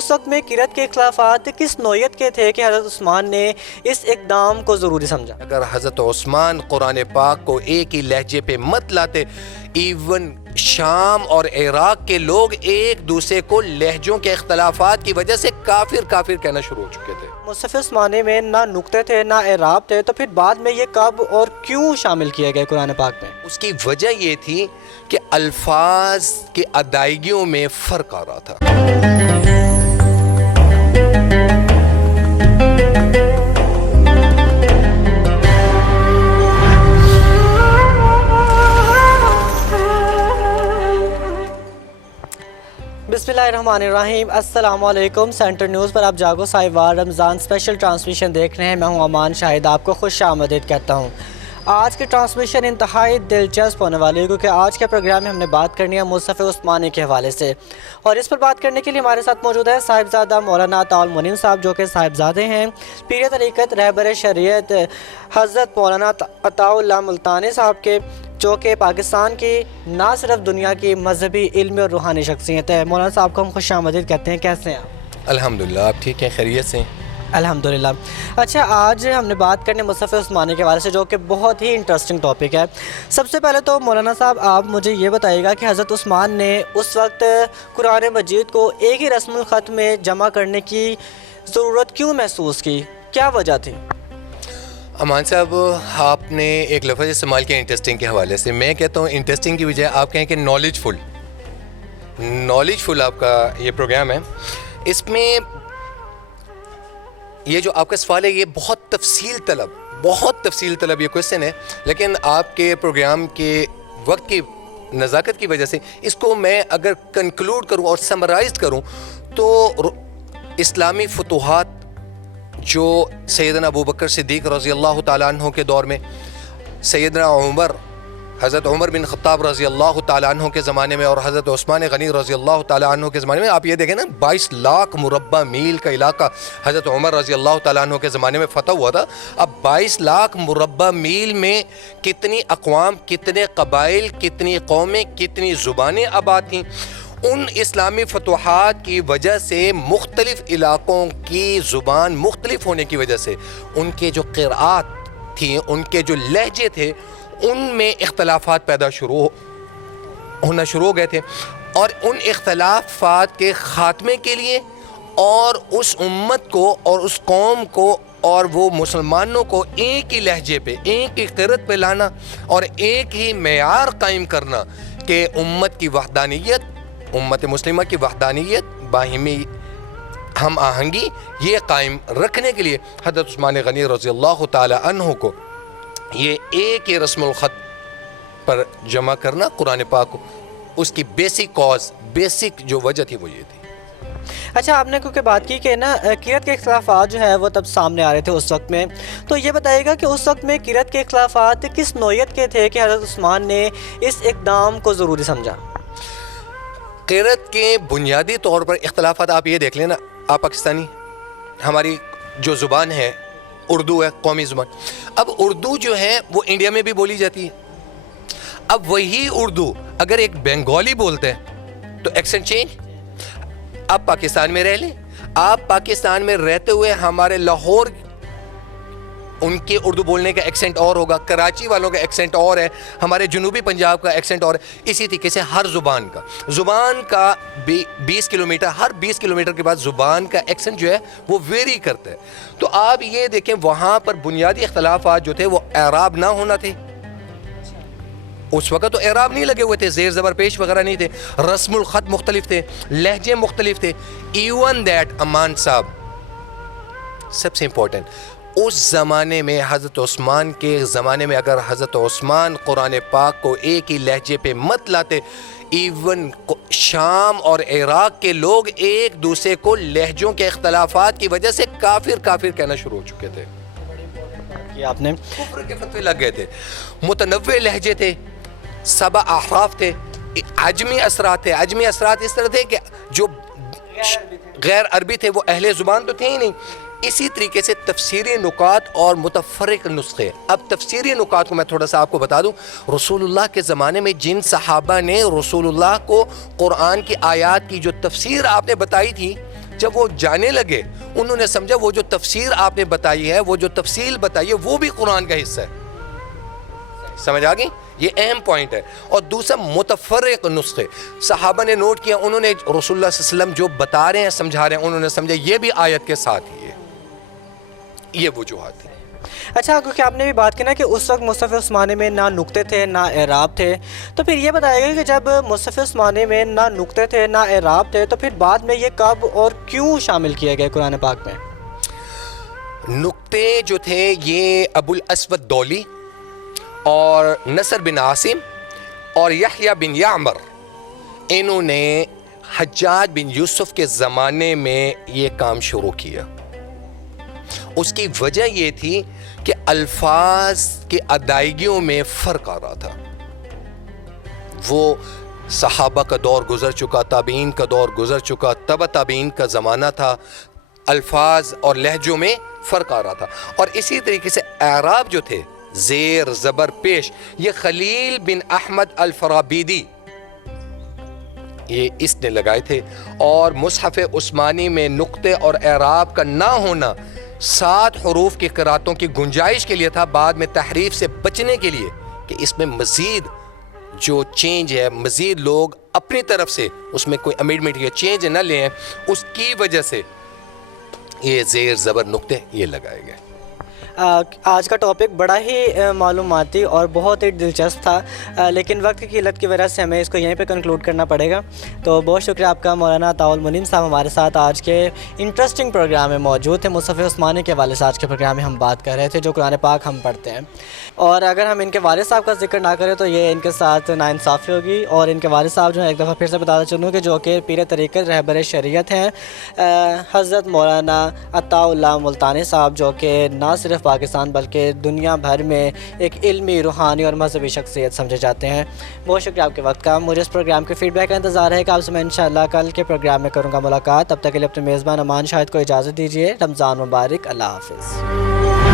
اس وقت میں قرت کے اختلافات کس نوعیت کے تھے کہ حضرت عثمان نے اس اقدام کو ضروری سمجھا؟ اگر حضرت عثمان قرآن پاک کو ایک ہی لہجے پہ مت لاتے، ایون شام اور عراق کے لوگ ایک دوسرے کو لہجوں کے اختلافات کی وجہ سے کافر کافر کہنا شروع ہو چکے تھے۔ مصحف عثمانی میں نہ نقطے تھے نہ اعراب تھے، تو پھر بعد میں یہ کب اور کیوں شامل کیے گئے قرآن پاک میں؟ اس کی وجہ یہ تھی کہ الفاظ کی ادائیگیوں میں فرق آ رہا تھا۔ بسم اللہ الرحمن الرحیم، السلام علیکم۔ سینٹر نیوز پر آپ جاگو سائیوار رمضان اسپیشل ٹرانسمیشن دیکھ رہے ہیں۔ میں ہوں امان شاہد، آپ کو خوش آمدید کہتا ہوں۔ آج کی ٹرانسمیشن انتہائی دلچسپ ہونے والی ہے، کیونکہ آج کے پروگرام میں ہم نے بات کرنی ہے مصحف عثمانی کے حوالے سے، اور اس پر بات کرنے کے لیے ہمارے ساتھ موجود ہے صاحبزادہ مولانا عطاء المنیم صاحب، جو کہ صاحبزادے ہیں پیر طریقت رہبر شریعت حضرت مولانا عطاء اللہ ملتانی صاحب کے، جو کہ پاکستان کی نہ صرف دنیا کی مذہبی، علمی اور روحانی شخصیت ہے۔ مولانا صاحب کو ہم خوش آمدید کہتے ہیں، کیسے ہیں آپ؟ الحمدللہ، آپ ٹھیک ہیں؟ خیریت سے؟ الحمدللہ۔ اچھا، آج ہم نے بات کرنے مصحف عثمانی کے حوالے سے، جو کہ بہت ہی انٹرسٹنگ ٹاپک ہے۔ سب سے پہلے تو مولانا صاحب آپ مجھے یہ بتائیے گا کہ حضرت عثمان نے اس وقت قرآن مجید کو ایک ہی رسم الخط میں جمع کرنے کی ضرورت کیوں محسوس کی؟ کیا وجہ تھی؟ امان صاحب، آپ نے ایک لفظ استعمال کیا انٹرسٹنگ کے حوالے سے، میں کہتا ہوں انٹرسٹنگ کی بجائے آپ کہیں کہ نالج فل آپ کا یہ پروگرام ہے۔ اس میں یہ جو آپ کا سوال ہے، یہ بہت تفصیل طلب یہ کوشچن ہے، لیکن آپ کے پروگرام کے وقت کی نزاکت کی وجہ سے اس کو میں اگر کنکلوڈ کروں اور سمرائز کروں تو اسلامی فتوحات جو سیدنا ابوبکر صدیق رضی اللہ تعالیٰ عنہ کے دور میں، سیدنا حضرت عمر بن خطاب رضی اللہ تعالیٰ عنہ کے زمانے میں، اور حضرت عثمان غنی رضی اللہ تعالیٰ عنہ کے زمانے میں، آپ یہ دیکھیں نا 22 لاکھ مربع میل کا علاقہ حضرت عمر رضی اللہ تعالیٰ عنہ کے زمانے میں فتح ہوا تھا۔ اب 22 لاکھ مربع میل میں کتنی اقوام، کتنے قبائل، کتنی قومیں، کتنی زبانیں آباد تھیں۔ ان اسلامی فتوحات کی وجہ سے مختلف علاقوں کی زبان مختلف ہونے کی وجہ سے ان کے جو قرآت تھیں، ان کے جو لہجے تھے، ان میں اختلافات ہونا شروع ہو گئے تھے، اور ان اختلافات کے خاتمے کے لیے اور اس امت کو اور اس قوم کو اور وہ مسلمانوں کو ایک ہی لہجے پہ، ایک ہی قرت پہ لانا اور ایک ہی معیار قائم کرنا کہ امت کی وحدانیت، امت مسلمہ کی وحدانیت، باہمی ہم آہنگی، یہ قائم رکھنے کے لیے حضرت عثمان غنی رضی اللہ تعالی عنہ کو یہ ایک ہی رسم الخط پر جمع کرنا قرآن پاک کو، اس کی بیسک جو وجہ تھی وہ یہ تھی۔ اچھا، آپ نے کیونکہ بات کی کہ نا قرت کے اختلافات جو ہے وہ تب سامنے آ رہے تھے اس وقت میں، تو یہ بتائیے گا کہ اس وقت میں قرت کے اختلافات کس نوعیت کے تھے کہ حضرت عثمان نے اس اقدام کو ضروری سمجھا؟ قرت کے بنیادی طور پر اختلافات آپ یہ دیکھ لیں نا، آپ پاکستانی، ہماری جو زبان ہے اردو ہے، قومی زبان۔ اب اردو جو ہے وہ انڈیا میں بھی بولی جاتی ہے۔ اب وہی اردو اگر ایک بنگالی بولتے ہیں تو ایکسنٹ چینج۔ آپ پاکستان میں رہ لیں، آپ پاکستان میں رہتے ہوئے ہمارے لاہور ان کے اردو بولنے کا ایکسنٹ اور ہوگا، کراچی والوں کا ایکسنٹ اور ہے، ہمارے جنوبی پنجاب کا ایکسنٹ اور ہے۔ اسی طریقے سے ہر زبان کا 20 کلومیٹر، ہر 20 کلومیٹر کے بعد زبان کا ایکسنٹ جو ہے وہ ویری کرتا ہے۔ تو آپ یہ دیکھیں وہاں پر بنیادی اختلافات جو تھے وہ اعراب نہ ہونا تھے، اس وقت تو اعراب نہیں لگے ہوئے تھے، زیر زبر پیش وغیرہ نہیں تھے، رسم الخط مختلف تھے، لہجے مختلف تھے۔ ایون دیٹ امان صاحب، سب سے امپورٹنٹ، اس زمانے میں حضرت عثمان کے زمانے میں اگر حضرت عثمان قرآن پاک کو ایک ہی لہجے پہ مت لاتے، ایون شام اور عراق کے لوگ ایک دوسرے کو لہجوں کے اختلافات کی وجہ سے کافر کہنا شروع ہو چکے تھے۔ آپ نے کفر کے فتوے لگ گئے تھے، متنوع لہجے تھے، 7 احراف تھے، عجمی اثرات تھے۔ عجمی اثرات اس طرح تھے کہ جو غیر عربی تھے وہ اہل زبان تو تھے ہی نہیں۔ اسی طریقے سے تفسیری نکات اور متفرق نسخے۔ اب تفسیری نکات کو میں تھوڑا سا آپ کو بتا دوں، رسول اللہ کے زمانے میں جن صحابہ نے رسول اللہ کو قرآن کی آیات کی جو تفسیر آپ نے بتائی تھی، جب وہ جانے لگے انہوں نے سمجھا وہ جو تفسیر آپ نے بتائی ہے, وہ جو تفصیل بتائی ہے, وہ بھی قرآن کا حصہ ہے. سمجھ آ گئی؟ یہ اہم پوائنٹ ہے. اور دوسرا متفرق نسخے صحابہ نے نوٹ کیا, انہوں نے رسول اللہ صلی اللہ علیہ وسلم جو بتا رہے ہیں سمجھا رہے ہیں, انہوں نے سمجھا یہ بھی آیت کے ساتھ ہی ہے. یہ وجوہات ہیں. اچھا, کیونکہ آپ نے بھی بات کی نا کہ اس وقت مصحف عثمانی میں نہ نقطے تھے نہ اعراب تھے, تو پھر یہ بتائے گا کہ جب مصحف عثمانی میں نہ نقطے تھے نہ اعراب تھے تو پھر بعد میں یہ کب اور کیوں شامل کیے گئے قرآن پاک میں؟ نقطے جو تھے یہ ابو الاسود دولی اور نصر بن عاصم اور یحییٰ بن یعمر, انہوں نے حجاج بن یوسف کے زمانے میں یہ کام شروع کیا. اس کی وجہ یہ تھی کہ الفاظ کی ادائیگیوں میں فرق آ رہا تھا. وہ صحابہ کا دور گزر چکا, تابعین کا دور گزر چکا, تبع تابعین کا زمانہ تھا, الفاظ اور لہجوں میں فرق آ رہا تھا. اور اسی طریقے سے اعراب جو تھے, زیر زبر پیش, یہ خلیل بن احمد الفرابیدی یہ اس نے لگائے تھے. اور مصحف عثمانی میں نقطے اور اعراب کا نہ ہونا 7 حروف کی قراتوں کی گنجائش کے لیے تھا, بعد میں تحریف سے بچنے کے لیے کہ اس میں مزید جو چینج ہے, مزید لوگ اپنی طرف سے اس میں کوئی امینڈمنٹ یا چینج نہ لیں, اس کی وجہ سے یہ زیر زبر نقطے یہ لگائے گئے. آج کا ٹاپک بڑا ہی معلوماتی اور بہت ہی دلچسپ تھا, لیکن وقت کی قلت کی وجہ سے ہمیں اس کو یہیں پہ کنکلوڈ کرنا پڑے گا. تو بہت شکریہ آپ کا مولانا عطاء المنیم صاحب ہمارے ساتھ آج کے انٹرسٹنگ پروگرام میں موجود تھے. مصحف عثمانی کے والد صاحب آج کے پروگرام میں ہم بات کر رہے تھے جو قرآن پاک ہم پڑھتے ہیں, اور اگر ہم ان کے والد صاحب کا ذکر نہ کریں تو یہ ان کے ساتھ ناانصافی ہوگی. اور ان کے والد صاحب جو ہیں, ایک دفعہ پھر سے بتانا چاہوں کہ جو کہ پیر طریقت رہبر شریعت ہیں, حضرت مولانا عطاء اللہ ملتانی صاحب, جو کہ نہ صرف پاکستان بلکہ دنیا بھر میں ایک علمی, روحانی اور مذہبی شخصیت سمجھے جاتے ہیں. بہت شکریہ آپ کے وقت کا. مجھے اس پروگرام کے فیڈ بیک کا انتظار ہے کہ آپ سے میں انشاءاللہ کل کے پروگرام میں کروں گا ملاقات. تب تک کے لیے اپنے میزبان امان شاہد کو اجازت دیجیے. رمضان مبارک. اللہ حافظ.